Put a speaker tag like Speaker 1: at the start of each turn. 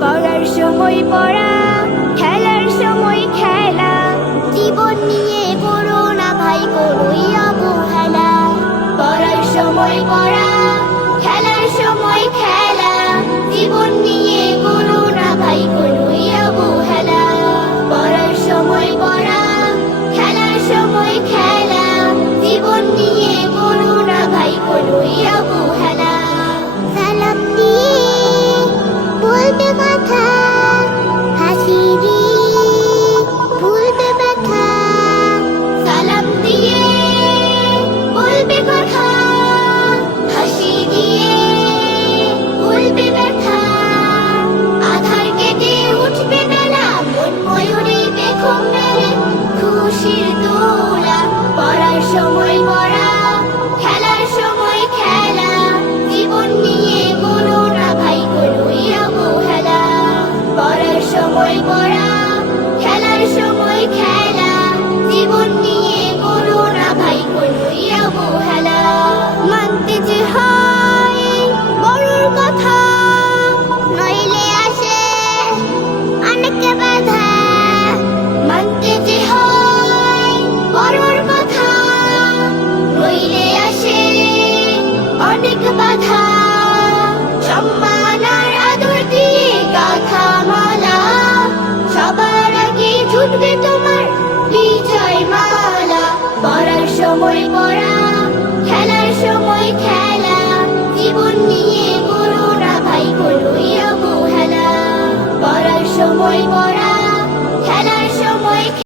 Speaker 1: পড়ার সময় পড়া, খেলার সময় খেলা, জীবন নিয়ে করো না ভাই করোই অবহেলা। পড়ার সময় পড়া, খেলার সময় খেলা, জীবন নিয়ে করো না ভাই করোই অবহেলা। পড়ার সময় পড়া, খেলার সময় খেলা, জীবন নিয়ে করো না ভাই সময় পড়া খেলার সময়